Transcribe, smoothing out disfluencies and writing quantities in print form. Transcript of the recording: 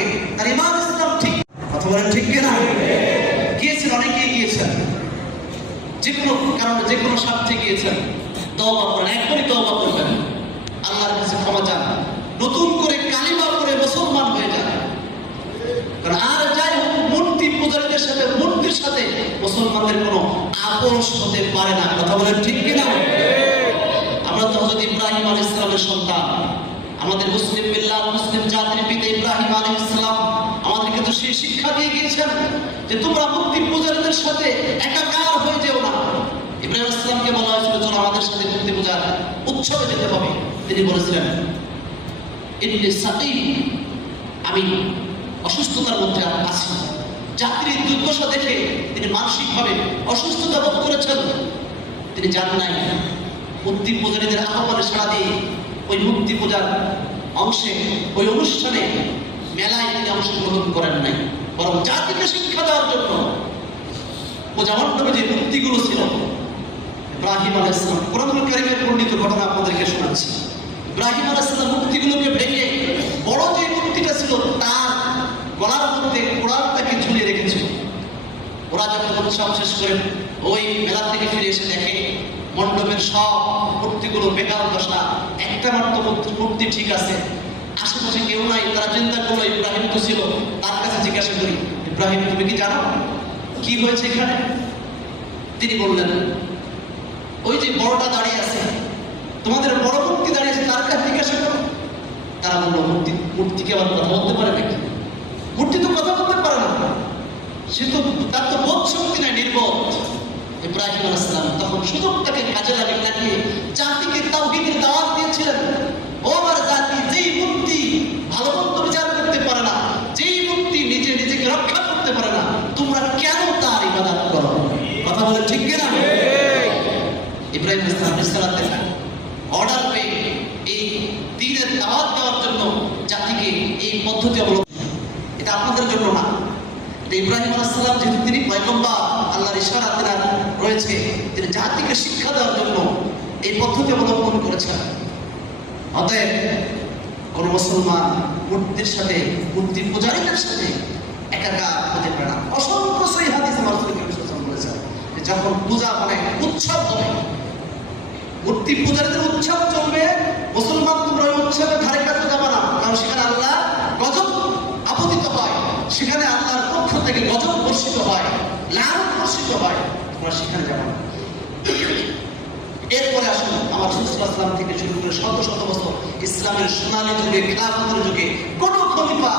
থাকে, তার ঈমান ইসলাম ঠিক। কথা বলেন ঠিক কিনা? গিয়েছেন, অনেকেই গিয়েছেন, যে কোনো কারণে যে কোনো স্বার্থে গিয়েছেন, তওবা করেন, এখনই তওবা করবেন, আল্লাহর কাছে ক্ষমা চান, নতুন করে কালিমা পড়ে মুসলমান হয়ে যান। কারণ আর যাই হোক, মূর্তি পূজারীদের সাথে, মূর্তির সাথে মুসলমানদের কোনো আপোষ হতে পারে না। কথা বলেন ঠিক কিনা? আমরা তো হযরত ইব্রাহিম আলাইহিস সালামের সন্তান, আমাদের মুসলিম মিল্লাত, মুসলিম জাতির পিতা ইব্রাহিম আলাইহিস সালাম আমাদেরকে তো সেই শিক্ষা দিয়ে গিয়েছেন যে তোমরা মূর্তি পূজারীদের সাথে একাকার হয়ে যেও না। ইব্রাহিম আলাইহিস সালামকে বলা হয়েছিল চলো আমাদের সাথে মূর্তি পূজার উৎসবে যেতে হবে। তিনি বলেছিলেন ইন্নী সাকিম, আমি অসুস্থতার মধ্যে আছি। জাতির দুর্দশা দেখে তিনি মানসিকভাবে অসুস্থতা বোধ করেছেন, তিনি যান নাই। মূর্তি পূজারীদের আহ্বানে সাড়া দিয়ে ওই মূর্তি পূজার অংশে, ওই অনুষ্ঠানে, মেলায় তিনি অংশগ্রহণ করেন নাই, বরং জাতিকে শিক্ষা দেওয়ার জন্য পূজা মণ্ডপে যে মূর্তিগুলো ছিল, ইব্রাহিম আলাইহিস সালাম, কোরআনুল কারীমের বর্ণিত ঘটনা আপনাদেরকে শোনাচ্ছি। ইব্রাহিম আলাইহিস সালাম মূর্তিগুলোকে ভেঙে বড় যে মূর্তিটা ছিল তার গলার মধ্যে কোরআনটাকে ঝুলিয়ে রেখেছিল। ওরা যখন উৎসব শেষ করে ওই মেলা থেকে ফিরে এসে দেখে মণ্ডপের সব মূর্তিগুলো বেকার দশা, একটা মাত্র মূর্তি ঠিক আছে, আশেপাশে কেউ নাই। তারা চিন্তা করলো ইব্রাহিম তো ছিল, তার কাছে জিজ্ঞাসা করি, ইব্রাহিম তুমি কি জানো কি হয়েছে এখানে? তিনি বললেন ওই যে বড়টা দাঁড়িয়ে আছে, তোমাদের বড় মূর্তি দাঁড়িয়ে আছে, তার কাছে জিজ্ঞাসা করো। তারা বললো মূর্তিকে আবার কথা বলতে পারে নাকি? মূর্তি তো কথা বলতে পারে না, সে তো, তার তো বোধ শক্তি নাই, নির্বোধ। ইব্রাহিম আলাইহিস সালাম তখন সুযোগটাকে কাজে লাগিয়ে জাতিকে তাওহীদের দাওয়াত দিয়েছিলেন। ও আমার জাতি, যেই মূর্তি ভালো মন্দ বিচার করতে পারে না, যেই মূর্তি নিজেকে রক্ষা করতে পারে না, তোমরা কেন তার ইবাদত করো? কথা বলে ঠিক কিনা? ইব্রাহিম আলাইহিস সালামের অর্ডার পেয়ে এই দ্বীনের দাওয়াত দেওয়ার জন্য জাতিকে এই পদ্ধতি অবলম্বন, এটা আপনাদের জন্য না। ইব্রাহিম আলাইহিস সালাম যেহেতু তিনি পয়গম্বর, আল্লাহর ইশারা তেনার রয়েছে, তিনি জাতিকে শিক্ষা দেওয়ার জন্য এই পদ্ধতি অবলম্বন করেছেন। অতএব কোন মুসলমান মূর্তির সাথে, মূর্তি পূজারীদের সাথে একাকার হতে পারে না। অসংখ্য সহিহ হাদিসে রাসূল করিম সাল্লাল্লাহু আলাইহি ওয়াসাল্লাম বলেছেন যে যখন পূজা মানে উৎসব হবে, মূর্তি পূজারীদের উৎসব চলবে, মুসলমান তোমরা ওই উৎসবে ধারে কাছে যাবে না, কারণ সেখানে আল্লাহ গজব আপতিত হয়, সেখানে আল্লাহর পক্ষ থেকে গজব বর্ষিত হয়, লানত বর্ষিত হয়, তোমরা সেখানে যাবে না। এরপরে আসুন, আমার রাসূল সাল্লাল্লাহু আলাইহি ওয়াসাল্লাম থেকে শুরু করে শত শত বছর ইসলামের সোনালী যুগে, খিলাফতের যুগে কোন খলিফা